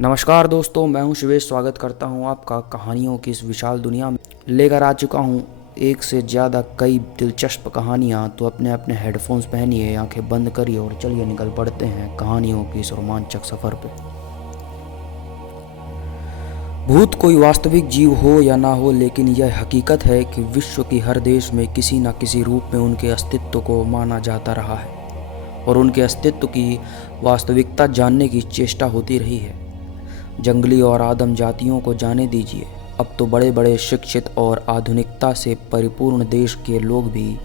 नमस्कार दोस्तों, मैं हूं शिवेश। स्वागत करता हूं आपका कहानियों की इस विशाल दुनिया में। लेकर आ चुका हूं एक से ज़्यादा कई दिलचस्प कहानियां। तो अपने अपने हेडफोन्स पहनिए, आंखें बंद करिए और चलिए निकल पड़ते हैं कहानियों की इस रोमांचक सफ़र पे। भूत कोई वास्तविक जीव हो या ना हो, लेकिन यह हकीकत है कि विश्व की हर देश में किसी न किसी रूप में उनके अस्तित्व को माना जाता रहा है और उनके अस्तित्व की वास्तविकता जानने की चेष्टा होती रही है। जंगली और आदम जातियों को जाने दीजिए, अब तो बड़े बड़े शिक्षित और आधुनिकता से परिपूर्ण देश के लोग भी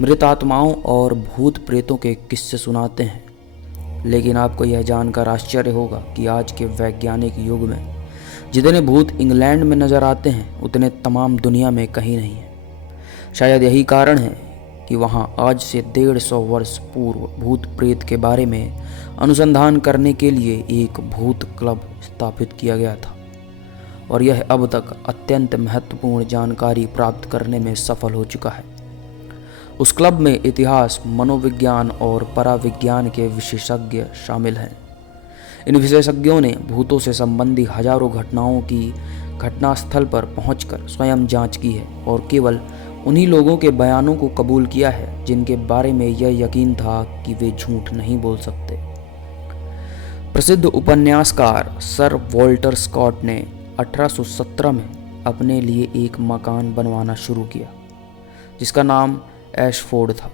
मृत आत्माओं और भूत प्रेतों के किस्से सुनाते हैं। लेकिन आपको यह जानकर आश्चर्य होगा कि आज के वैज्ञानिक युग में जितने भूत इंग्लैंड में नज़र आते हैं उतने तमाम दुनिया में कहीं नहीं हैं। शायद यही कारण है कि वहाँ आज से 150 वर्ष पूर्व भूत प्रेत के बारे में अनुसंधान करने के लिए एक भूत क्लब स्थापित किया गया था और यह अब तक अत्यंत महत्वपूर्ण जानकारी प्राप्त करने में सफल हो चुका है। उस क्लब में इतिहास, मनोविज्ञान और पराविज्ञान के विशेषज्ञ शामिल हैं। इन विशेषज्ञों ने भूतों से संबंधी हजारों घटनाओं की घटनास्थल पर पहुंचकर स्वयं जांच की है और केवल उन्हीं लोगों के बयानों को कबूल किया है जिनके बारे में यह यकीन था कि वे झूठ नहीं बोल सकते। प्रसिद्ध उपन्यासकार सर वॉल्टर स्कॉट ने 1817 में अपने लिए एक मकान बनवाना शुरू किया जिसका नाम एशफोर्ड था।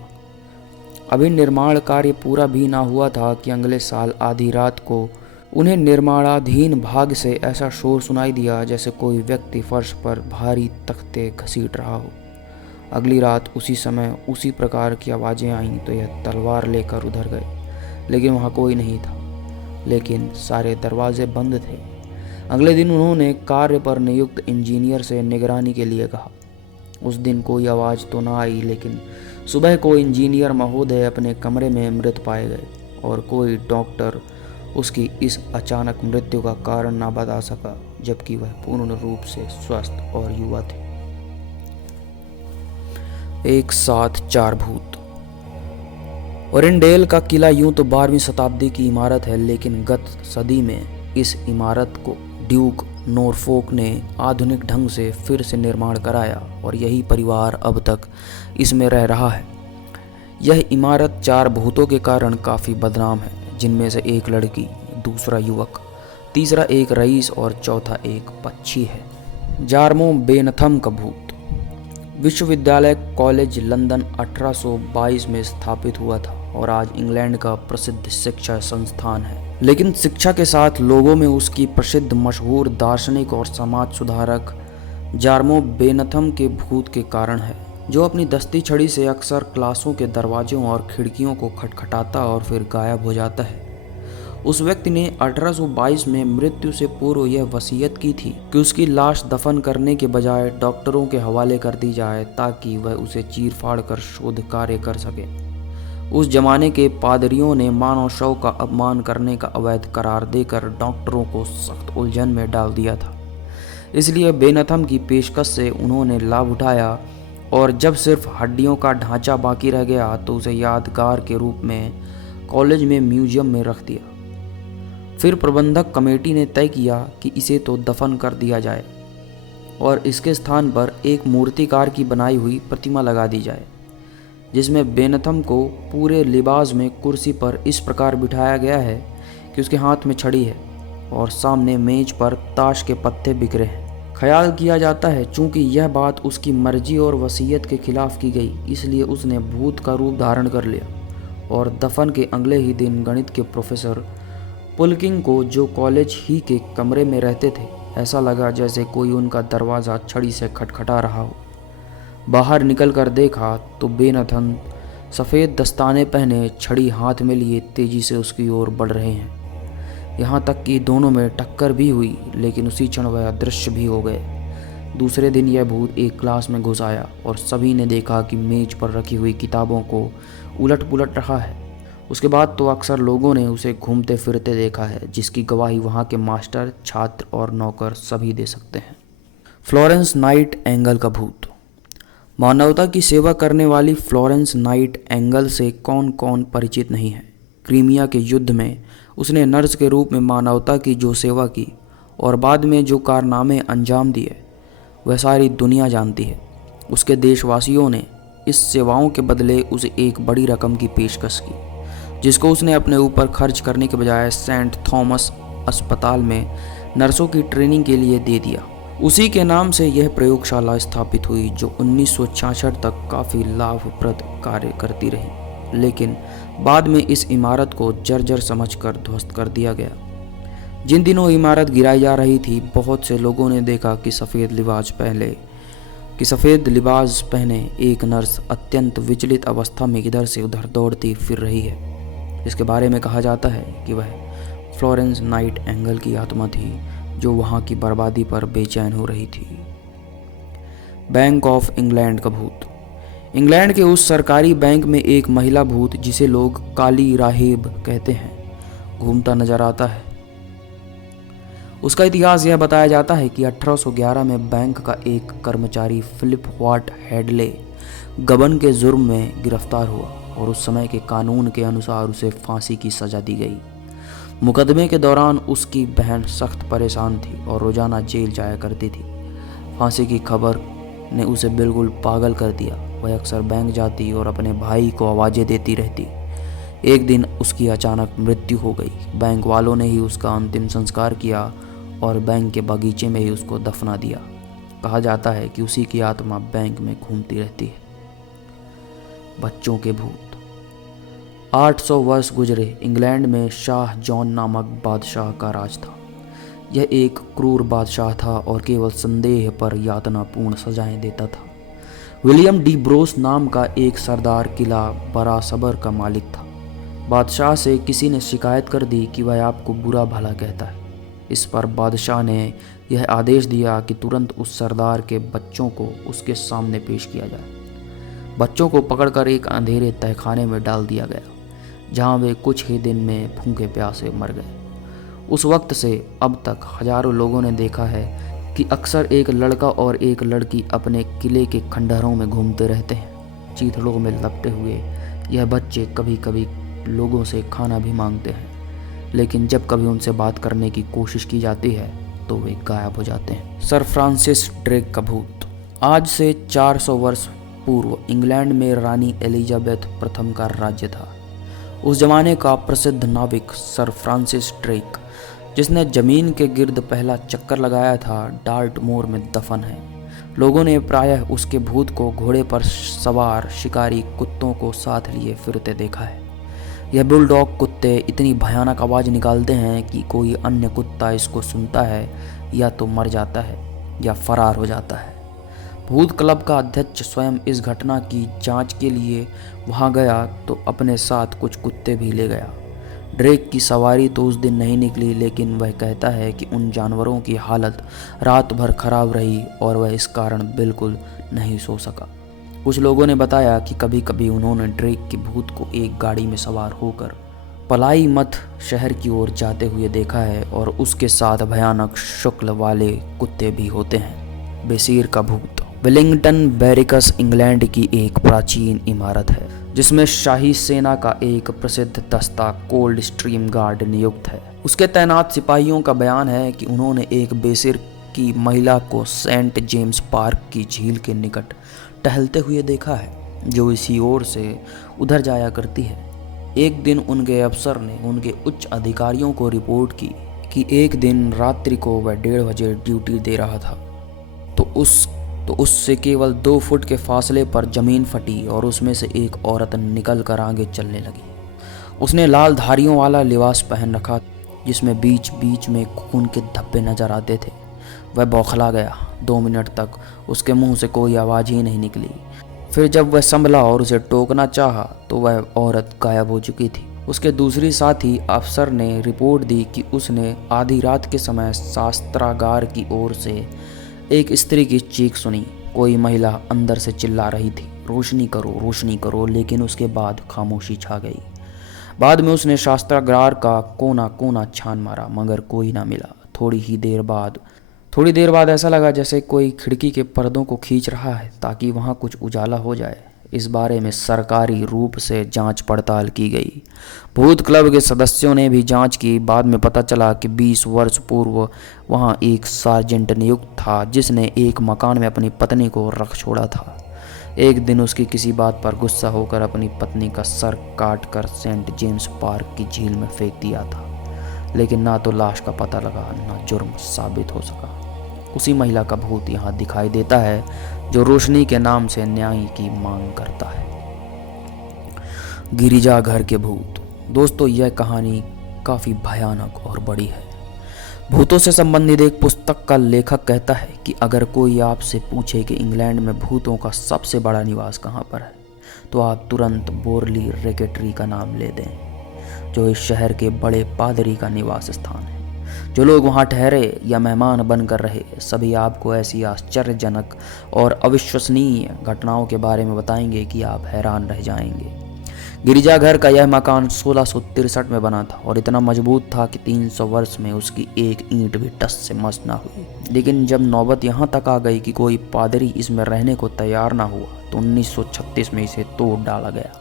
अभी निर्माण कार्य पूरा भी ना हुआ था कि अगले साल आधी रात को उन्हें निर्माणाधीन भाग से ऐसा शोर सुनाई दिया जैसे कोई व्यक्ति फर्श पर भारी तख्ते घसीट रहा हो। अगली रात उसी समय उसी प्रकार की आवाज़ें आईं तो यह तलवार लेकर उधर गए, लेकिन वहाँ कोई नहीं था, लेकिन सारे दरवाजे बंद थे। अगले दिन उन्होंने कार्य पर नियुक्त इंजीनियर से निगरानी के लिए कहा। उस दिन कोई आवाज़ तो ना आई, लेकिन सुबह को इंजीनियर महोदय अपने कमरे में मृत पाए गए और कोई डॉक्टर उसकी इस अचानक मृत्यु का कारण ना बता सका, जबकि वह पूर्ण रूप से स्वस्थ और युवा थे। एक साथ 4 भूत। ओरेंडेल का किला यूं तो 12वीं शताब्दी की इमारत है, लेकिन गत सदी में इस इमारत को ड्यूक नॉरफोक ने आधुनिक ढंग से फिर से निर्माण कराया और यही परिवार अब तक इसमें रह रहा है। यह इमारत 4 भूतों के कारण काफ़ी बदनाम है, जिनमें से एक लड़की, दूसरा युवक, तीसरा एक रईस और चौथा एक पक्षी है। जार्मो बेनथम का भूत। विश्वविद्यालय कॉलेज लंदन 1822 में स्थापित हुआ था और आज इंग्लैंड का प्रसिद्ध शिक्षा संस्थान है। लेकिन शिक्षा के साथ लोगों में उसकी प्रसिद्ध मशहूर दार्शनिक और समाज सुधारक जार्मो बेनथम के भूत के कारण है, जो अपनी दस्ती छड़ी से अक्सर क्लासों के दरवाजों और खिड़कियों को खटखटाता और फिर गायब हो जाता है। उस व्यक्ति ने 1822 में मृत्यु से पूर्व यह वसीयत की थी कि उसकी लाश दफन करने के बजाय डॉक्टरों के हवाले कर दी जाए ताकि वह उसे चीर फाड़ कर शोध कार्य कर सके। उस जमाने के पादरियों ने मानव शव का अपमान करने का अवैध करार देकर डॉक्टरों को सख्त उलझन में डाल दिया था। इसलिए बेनथम की पेशकश से उन्होंने लाभ उठाया और जब सिर्फ हड्डियों का ढांचा बाकी रह गया तो उसे यादगार के रूप में कॉलेज में म्यूजियम में रख दिया। फिर प्रबंधक कमेटी ने तय किया कि इसे तो दफन कर दिया जाए और इसके स्थान पर एक मूर्तिकार की बनाई हुई प्रतिमा लगा दी जाए, जिसमें बेनथम को पूरे लिबास में कुर्सी पर इस प्रकार बिठाया गया है कि उसके हाथ में छड़ी है और सामने मेज पर ताश के पत्ते बिखरे हैं। ख्याल किया जाता है चूंकि यह बात उसकी मर्जी और वसीयत के खिलाफ की गई, इसलिए उसने भूत का रूप धारण कर लिया और दफन के अगले ही दिन गणित के प्रोफेसर पुलकिंग को, जो कॉलेज ही के कमरे में रहते थे, ऐसा लगा जैसे कोई उनका दरवाज़ा छड़ी से खटखटा रहा हो। बाहर निकल कर देखा तो बेनथम सफ़ेद दस्ताने पहने, छड़ी हाथ में लिए तेज़ी से उसकी ओर बढ़ रहे हैं। यहाँ तक कि दोनों में टक्कर भी हुई, लेकिन उसी क्षण वह अदृश्य भी हो गए। दूसरे दिन यह भूत एक क्लास में घुस आया और सभी ने देखा कि मेज पर रखी हुई किताबों को उलट पुलट रहा है। उसके बाद तो अक्सर लोगों ने उसे घूमते फिरते देखा है, जिसकी गवाही वहाँ के मास्टर, छात्र और नौकर सभी दे सकते हैं। फ्लोरेंस नाइट एंगल का भूत। मानवता की सेवा करने वाली फ्लोरेंस नाइट एंगल से कौन कौन परिचित नहीं है। क्रीमिया के युद्ध में उसने नर्स के रूप में मानवता की जो सेवा की और बाद में जो कारनामे अंजाम दिए वह सारी दुनिया जानती है। उसके देशवासियों ने इस सेवाओं के बदले उसे एक बड़ी रकम की पेशकश की, जिसको उसने अपने ऊपर खर्च करने के बजाय सेंट थॉमस अस्पताल में नर्सों की ट्रेनिंग के लिए दे दिया। उसी के नाम से यह प्रयोगशाला स्थापित हुई जो 1966 तक काफ़ी लाभप्रद कार्य करती रही, लेकिन बाद में इस इमारत को जर्जर समझकर ध्वस्त कर दिया गया। जिन दिनों इमारत गिराई जा रही थी, बहुत से लोगों ने देखा कि सफ़ेद लिबास पहने एक नर्स अत्यंत विचलित अवस्था में इधर से उधर दौड़ती फिर रही है। इसके बारे में कहा जाता है कि वह फ्लोरेंस नाइट एंगल की आत्मा थी जो वहाँ की बर्बादी पर बेचैन हो रही थी। बैंक ऑफ इंग्लैंड का भूत। इंग्लैंड के उस सरकारी बैंक में एक महिला भूत, जिसे लोग काली राहेब कहते हैं, घूमता नजर आता है। उसका इतिहास यह बताया जाता है कि 1811 में बैंक का एक कर्मचारी फिलिप वाट हेडले गबन के जुर्म में गिरफ्तार हुआ और उस समय के कानून के अनुसार उसे फांसी की सजा दी गई। मुकदमे के दौरान उसकी बहन सख्त परेशान थी और रोजाना जेल जाया करती थी। फांसी की खबर ने उसे बिल्कुल पागल कर दिया। वह अक्सर बैंक जाती और अपने भाई को आवाज़ें देती रहती। एक दिन उसकी अचानक मृत्यु हो गई। बैंक वालों ने ही उसका अंतिम संस्कार किया और बैंक के बगीचे में ही उसको दफना दिया। कहा जाता है कि उसी की आत्मा बैंक में घूमती रहती है। बच्चों के भूत। 800 वर्ष गुजरे। इंग्लैंड में शाह जॉन नामक बादशाह का राज था। यह एक क्रूर बादशाह था और केवल संदेह पर यातनापूर्ण सजाएं देता था। विलियम डी ब्रोस नाम का एक सरदार किला बरासबर का मालिक था। बादशाह से किसी ने शिकायत कर दी कि वह आपको बुरा भला कहता है। इस पर बादशाह ने यह आदेश दिया कि तुरंत उस सरदार के बच्चों को उसके सामने पेश किया जाए। बच्चों को पकड़कर एक अंधेरे तहखाने में डाल दिया गया, जहां वे कुछ ही दिन में भूखे प्यासे मर गए। उस वक्त से अब तक हजारों लोगों ने देखा है कि अक्सर एक लड़का और एक लड़की अपने किले के खंडहरों में घूमते रहते हैं। चीथड़ों में लपटे हुए यह बच्चे कभी कभी लोगों से खाना भी मांगते हैं, लेकिन जब कभी उनसे बात करने की कोशिश की जाती है तो वे गायब हो जाते हैं। सर फ्रांसिस ड्रेक का भूत। आज से 400 वर्ष पूर्व इंग्लैंड में रानी एलिजाबेथ प्रथम का राज्य था। उस जमाने का प्रसिद्ध नाविक सर फ्रांसिस ड्रेक, जिसने जमीन के गिर्द पहला चक्कर लगाया था, डार्टमोर में दफन है। लोगों ने प्रायः उसके भूत को घोड़े पर सवार शिकारी कुत्तों को साथ लिए फिरते देखा है। यह बुलडॉग कुत्ते इतनी भयानक आवाज़ निकालते हैं कि कोई अन्य कुत्ता इसको सुनता है या तो मर जाता है या फरार हो जाता है। भूत क्लब का अध्यक्ष स्वयं इस घटना की जांच के लिए वहां गया तो अपने साथ कुछ कुत्ते भी ले गया। ड्रेक की सवारी तो उस दिन नहीं निकली, लेकिन वह कहता है कि उन जानवरों की हालत रात भर खराब रही और वह इस कारण बिल्कुल नहीं सो सका। कुछ लोगों ने बताया कि कभी कभी उन्होंने ड्रेक के भूत को एक गाड़ी में सवार होकर पलाई मथ शहर की ओर जाते हुए देखा है और उसके साथ भयानक शुक्ल वाले कुत्ते भी होते हैं। बेसीर का भूत। वेलिंगटन बैरिकस इंग्लैंड की एक प्राचीन इमारत है जिसमें शाही सेना का एक प्रसिद्ध दस्ता कोल्ड स्ट्रीम गार्ड नियुक्त है। उसके तैनात सिपाहियों का बयान है कि उन्होंने एक बेसिर की महिला को सेंट जेम्स पार्क की झील के निकट टहलते हुए देखा है, जो इसी ओर से उधर जाया करती है। एक दिन उनके अफसर ने उनके उच्च अधिकारियों को रिपोर्ट की कि एक दिन रात्रि को वह 1:30 बजे ड्यूटी दे रहा था तो उससे केवल 2 फुट के फासले पर जमीन फटी और उसमें से एक औरत निकल कर आगे चलने लगी। उसने लाल धारियों वाला लिबास पहन रखा जिसमें बीच बीच में खून के धब्बे नजर आते थे। वह बौखला गया। 2 मिनट तक उसके मुंह से कोई आवाज़ ही नहीं निकली। फिर जब वह संभला और उसे टोकना चाहा तो वह औरत गायब हो चुकी थी। उसके दूसरी साथी अफसर ने रिपोर्ट दी कि उसने आधी रात के समय शास्त्रागार की ओर से एक स्त्री की चीख सुनी। कोई महिला अंदर से चिल्ला रही थी, रोशनी करो, लेकिन उसके बाद खामोशी छा गई। बाद में उसने शास्त्रागार का कोना कोना छान मारा मगर कोई ना मिला। थोड़ी देर बाद ऐसा लगा जैसे कोई खिड़की के पर्दों को खींच रहा है ताकि वहाँ कुछ उजाला हो जाए। इस बारे में सरकारी रूप से जांच पड़ताल की गई। भूत क्लब के सदस्यों ने भी जांच की। बाद में पता चला कि 20 वर्ष पूर्व वहां एक सार्जेंट नियुक्त था जिसने एक मकान में अपनी पत्नी को रख छोड़ा था। एक दिन उसकी किसी बात पर गुस्सा होकर अपनी पत्नी का सर काटकर सेंट जेम्स पार्क की झील में फेंक दिया था, लेकिन ना तो लाश का पता लगा ना जुर्म साबित हो सका। उसी महिला का भूत यहाँ दिखाई देता है जो रोशनी के नाम से न्याय की मांग करता है। गिरिजाघर के भूत। दोस्तों, यह कहानी काफ़ी भयानक और बड़ी है। भूतों से संबंधित एक पुस्तक का लेखक कहता है कि अगर कोई आपसे पूछे कि इंग्लैंड में भूतों का सबसे बड़ा निवास कहाँ पर है, तो आप तुरंत बोरली रेकेटरी का नाम ले दें, जो इस शहर के बड़े पादरी का निवास स्थान है। जो लोग वहाँ ठहरे या मेहमान बनकर रहे, सभी आपको ऐसी आश्चर्यजनक और अविश्वसनीय घटनाओं के बारे में बताएंगे कि आप हैरान रह जाएंगे। गिरिजाघर का यह मकान 1663 में बना था और इतना मजबूत था कि 300 वर्ष में उसकी एक ईंट भी टस से मस ना हुई। लेकिन जब नौबत यहाँ तक आ गई कि कोई पादरी इसमें रहने को तैयार ना हुआ, तो 1936 में इसे तोड़ डाला गया।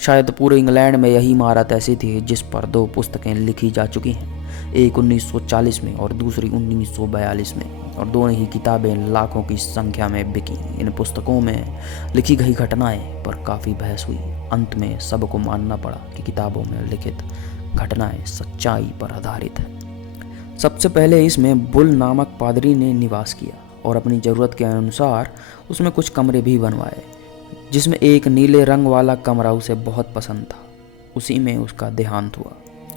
शायद पूरे इंग्लैंड में यही इमारत ऐसी थी जिस पर 2 पुस्तकें लिखी जा चुकी हैं, एक 1940 में और दूसरी 1942 में, और दोनों ही किताबें लाखों की संख्या में बिकी। इन पुस्तकों में लिखी गई घटनाएं पर काफ़ी बहस हुई। अंत में सबको मानना पड़ा कि किताबों में लिखित घटनाएं सच्चाई पर आधारित है। सबसे पहले इसमें बुल नामक पादरी ने निवास किया और अपनी ज़रूरत के अनुसार उसमें कुछ कमरे भी बनवाए, जिसमें एक नीले रंग वाला कमरा उसे बहुत पसंद था। उसी में उसका देहांत हुआ।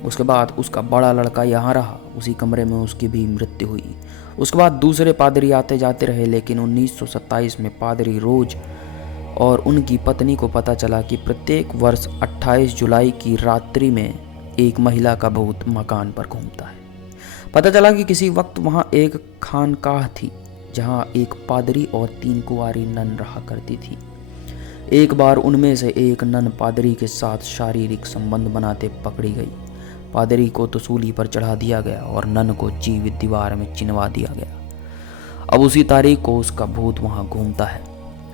उसके बाद उसका बड़ा लड़का यहाँ रहा, उसी कमरे में उसकी भी मृत्यु हुई। उसके बाद दूसरे पादरी आते जाते रहे, लेकिन 1927 में पादरी रोज और उनकी पत्नी को पता चला कि प्रत्येक वर्ष 28 जुलाई की रात्रि में एक महिला का भूत मकान पर घूमता है। पता चला कि किसी वक्त वहाँ एक खानकाह थी जहाँ एक पादरी और 3 कुंवारी नन रहा करती थी। एक बार उनमें से एक नन पादरी के साथ शारीरिक संबंध बनाते पकड़ी गई। पादरी को तो सूली पर चढ़ा दिया गया और नन को जीवित दीवार में चिनवा दिया गया। अब उसी तारीख को उसका भूत वहां घूमता है।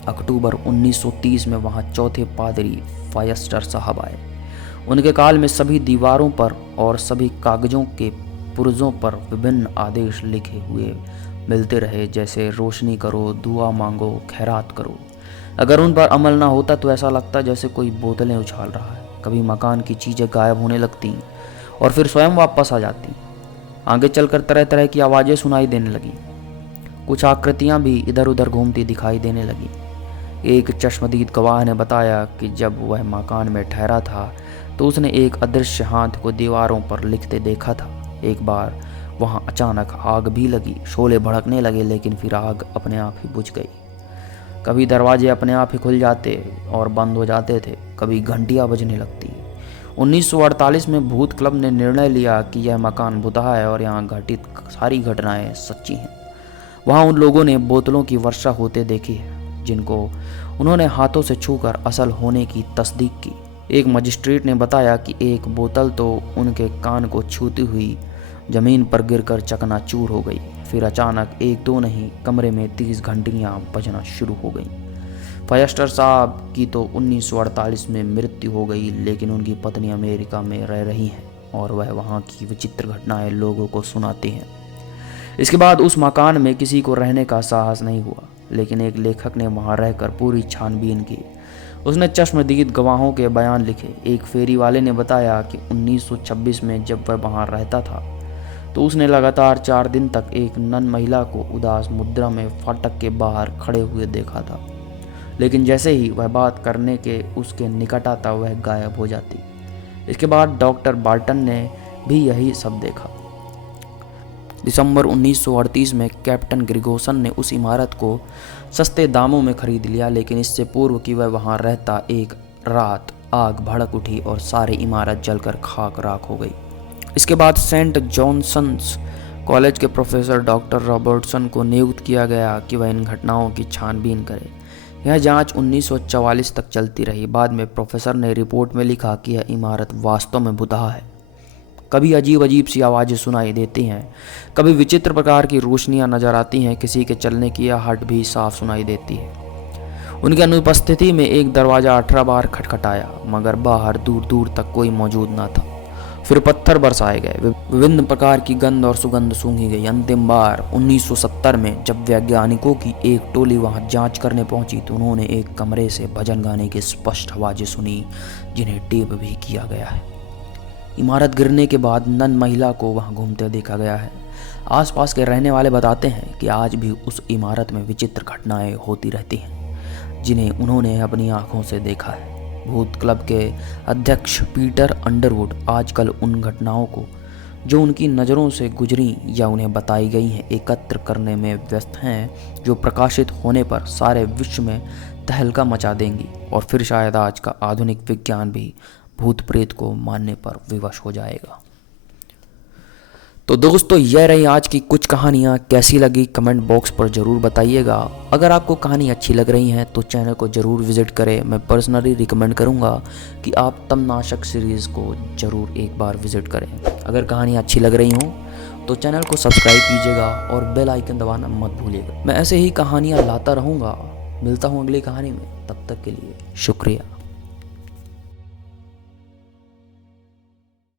अक्टूबर 1930 में वहां चौथे पादरी फायस्टर साहब आए। उनके काल में सभी दीवारों पर और सभी कागजों के पुर्जों पर विभिन्न आदेश लिखे हुए मिलते रहे, जैसे रोशनी करो, दुआ मांगो, खैरात करो। अगर उन पर अमल ना होता तो ऐसा लगता जैसे कोई बोतलें उछाल रहा है। कभी मकान की चीज़ें गायब होने लगती और फिर स्वयं वापस आ जाती। आगे चलकर तरह तरह की आवाज़ें सुनाई देने लगी। कुछ आकृतियां भी इधर उधर घूमती दिखाई देने लगी। एक चश्मदीद गवाह ने बताया कि जब वह मकान में ठहरा था तो उसने एक अदृश्य हाथ को दीवारों पर लिखते देखा था। एक बार वहां अचानक आग भी लगी, शोले भड़कने लगे, लेकिन फिर आग अपने आप ही बुझ गई। कभी दरवाजे अपने आप ही खुल जाते और बंद हो जाते थे, कभी घंटियां बजने लगती। 1948 में भूत क्लब ने निर्णय लिया कि यह मकान भुतहा है और यहाँ घटित सारी घटनाएं सच्ची हैं। वहाँ उन लोगों ने बोतलों की वर्षा होते देखी है, जिनको उन्होंने हाथों से छूकर असल होने की तस्दीक की। एक मजिस्ट्रेट ने बताया कि एक बोतल तो उनके कान को छूती हुई जमीन पर गिरकर चकनाचूर हो गई। फिर अचानक एक दो नहीं, कमरे में 30 घंटियाँ बजना शुरू हो गईं। फायस्टर साहब की तो 1948 में मृत्यु हो गई, लेकिन उनकी पत्नी अमेरिका में रह रही हैं और वह वहाँ की विचित्र घटनाएं लोगों को सुनाती हैं। इसके बाद उस मकान में किसी को रहने का साहस नहीं हुआ, लेकिन एक लेखक ने वहाँ रहकर पूरी छानबीन की। उसने चश्मदीद गवाहों के बयान लिखे। एक फेरी वाले ने बताया कि 1926 में जब वह वहाँ रहता था तो उसने लगातार 4 दिन तक एक नन महिला को उदास मुद्रा में फाटक के बाहर खड़े हुए देखा था, लेकिन जैसे ही वह बात करने के उसके निकट आता वह गायब हो जाती। इसके बाद डॉक्टर बाल्टन ने भी यही सब देखा। दिसंबर 1938 में कैप्टन ग्रिगोसन ने उस इमारत को सस्ते दामों में खरीद लिया, लेकिन इससे पूर्व कि वह वहां रहता एक रात आग भड़क उठी और सारी इमारत जलकर खाक राख हो गई। इसके बाद सेंट जॉनसन्स कॉलेज के प्रोफेसर डॉक्टर रॉबर्टसन को नियुक्त किया गया कि वह इन घटनाओं की छानबीन करे। यह जांच 1944 तक चलती रही। बाद में प्रोफेसर ने रिपोर्ट में लिखा कि यह इमारत वास्तव में भुतहा है। कभी अजीब अजीब सी आवाज़ें सुनाई देती हैं, कभी विचित्र प्रकार की रोशनियां नजर आती हैं, किसी के चलने की आहट भी साफ सुनाई देती है। उनकी अनुपस्थिति में एक दरवाज़ा 18 बार खटखटाया, मगर बाहर दूर दूर तक कोई मौजूद न था। फिर पत्थर बरसाए गए, विभिन्न प्रकार की गंध और सुगंध सूंघी गई। अंतिम बार 1970 में जब वैज्ञानिकों की एक टोली वहां जांच करने पहुंची तो उन्होंने एक कमरे से भजन गाने की स्पष्ट आवाज़ें सुनी, जिन्हें टेप भी किया गया है। इमारत गिरने के बाद नन महिला को वहां घूमते देखा गया है। आसपास के रहने वाले बताते हैं कि आज भी उस इमारत में विचित्र घटनाएं होती रहती हैं, जिन्हें उन्होंने अपनी आंखों से देखा है। भूत क्लब के अध्यक्ष पीटर अंडरवुड आजकल उन घटनाओं को जो उनकी नज़रों से गुजरी या उन्हें बताई गई हैं एकत्र करने में व्यस्त हैं, जो प्रकाशित होने पर सारे विश्व में तहलका मचा देंगी और फिर शायद आज का आधुनिक विज्ञान भी भूत प्रेत को मानने पर विवश हो जाएगा। तो दोस्तों, यह रही आज की कुछ कहानियाँ। कैसी लगी कमेंट बॉक्स पर ज़रूर बताइएगा। अगर आपको कहानी अच्छी लग रही हैं तो चैनल को ज़रूर विज़िट करें। मैं पर्सनली रिकमेंड करूँगा कि आप तमनाशक सीरीज़ को ज़रूर एक बार विज़िट करें। अगर कहानी अच्छी लग रही हो तो चैनल को सब्सक्राइब कीजिएगा और बेल आइकन दबाना मत भूलिएगा। मैं ऐसे ही कहानियाँ लाता रहूँगा। मिलता हूँ अगली कहानी में, तब तक के लिए शुक्रिया।